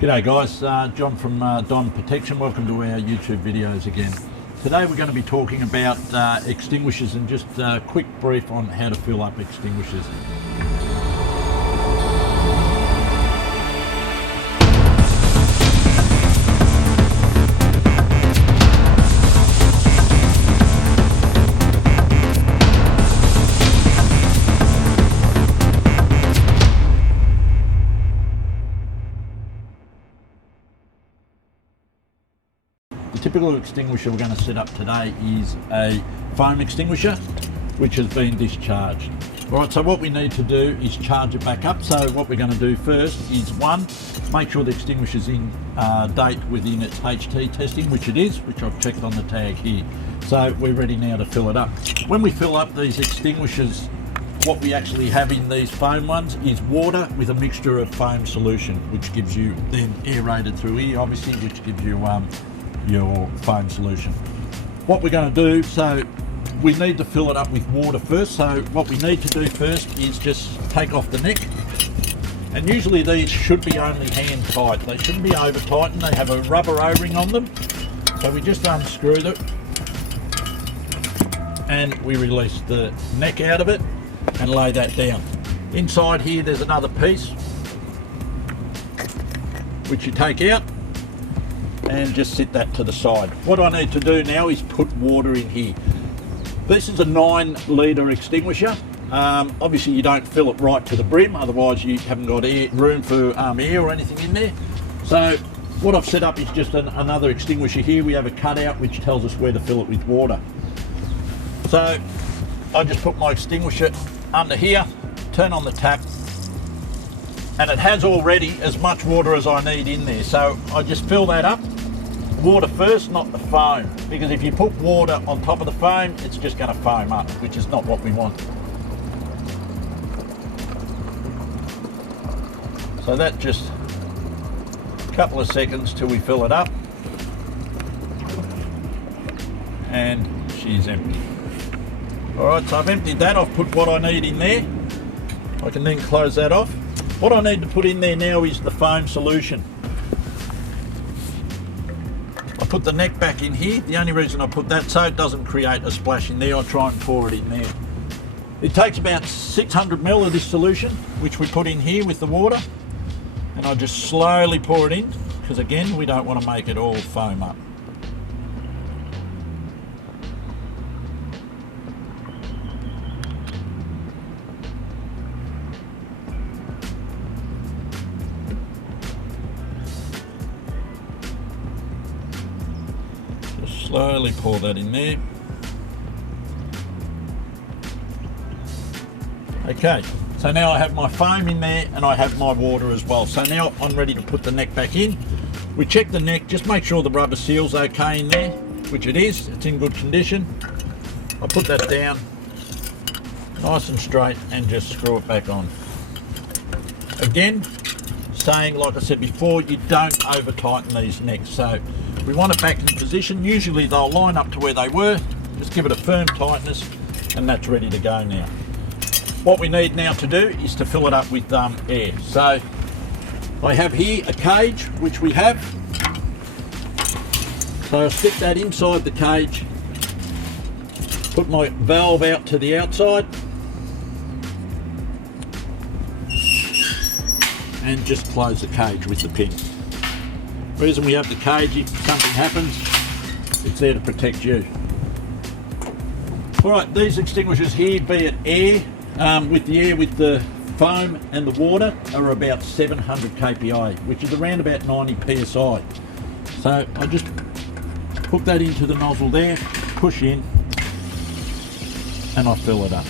G'day guys, John from Diamond Protection. Welcome to our YouTube videos again. Today we're going to be talking about extinguishers and just a quick brief on how to fill up extinguishers. The typical extinguisher we're going to set up today is a foam extinguisher which has been discharged. Alright, so what we need to do is charge it back up. So what we're going to do first is make sure the extinguisher's in date within its HT testing, which it is, which I've checked on the tag here. So we're ready now to fill it up. When we fill up these extinguishers, what we actually have in these foam ones is water with a mixture of foam solution, which gives you then aerated through here, obviously, which gives you your foam solution. What we're going to do, so we need to fill it up with water first. So what we need to do first is just take off the neck, and usually these should be only hand tight, they shouldn't be over tightened. They have a rubber o-ring on them, so we just unscrew it and we release the neck out of it and lay that down. Inside here there's another piece which you take out and just sit that to the side. What I need to do now is put water in here. This is a 9-litre extinguisher. Obviously you don't fill it right to the brim, otherwise you haven't got room for air or anything in there. So what I've set up is just another extinguisher here. We have a cutout which tells us where to fill it with water. So I just put my extinguisher under here, turn on the tap, and it has already as much water as I need in there. So I just fill that up. Water first, not the foam, because if you put water on top of the foam, it's just going to foam up, which is not what we want. So that just a couple of seconds till we fill it up, and she's empty. Alright, so I've emptied that, I've put what I need in there. I can then close that off. What I need to put in there now is the foam solution. I put the neck back in here. The only reason I put that so it doesn't create a splash in there, I try and pour it in there. It takes about 600 ml of this solution, which we put in here with the water, and I just slowly pour it in, because again, we don't want to make it all foam up. Slowly pour that in there. Okay, so now I have my foam in there and I have my water as well. So now I'm ready to put the neck back in. We check the neck, just make sure the rubber seal's okay in there, which it is, it's in good condition. I put that down nice and straight and just screw it back on. Again, saying, like I said before, you don't over tighten these necks. So we want it back in position. Usually they'll line up to where they were. Just give it a firm tightness and that's ready to go now. What we need now to do is to fill it up with air. So I have here a cage, which we have. So I'll stick that inside the cage, put my valve out to the outside, and just close the cage with the pin. The reason we have the cage, if something happens, it's there to protect you. Alright, these extinguishers here, be it air, with the foam and the water, are about 700 kPa, which is around about 90 psi. So I just hook that into the nozzle there, push in, and I fill it up.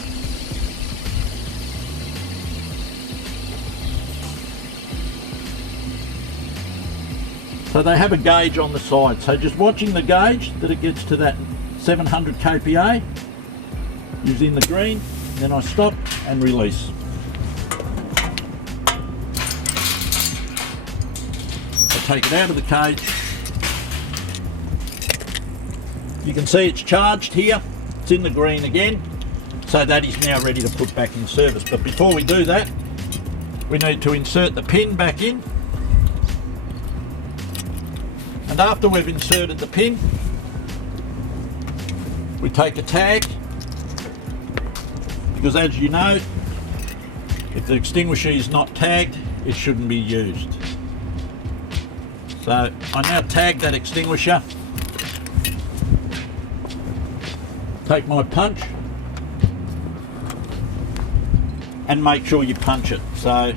So they have a gauge on the side, so just watching the gauge that it gets to that 700 kPa, using the green, then I stop and release. I take it out of the cage. You can see it's charged here, it's in the green again, so that is now ready to put back in service. But before we do that, we need to insert the pin back in And after we've inserted the pin, we take a tag, because as you know, if the extinguisher is not tagged, it shouldn't be used. So I now tag that extinguisher, take my punch, and make sure you punch it. So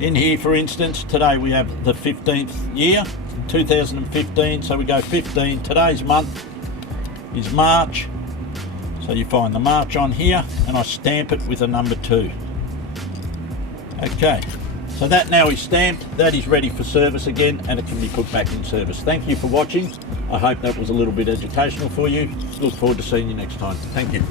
in here, for instance, today we have the 15th year, 2015, so we go 15. Today's month is March, so you find the March on here, and I stamp it with a number 2. Okay, so that now is stamped, that is ready for service again, and it can be put back in service. Thank you for watching. I hope that was a little bit educational for you. Look forward to seeing you next time. Thank you.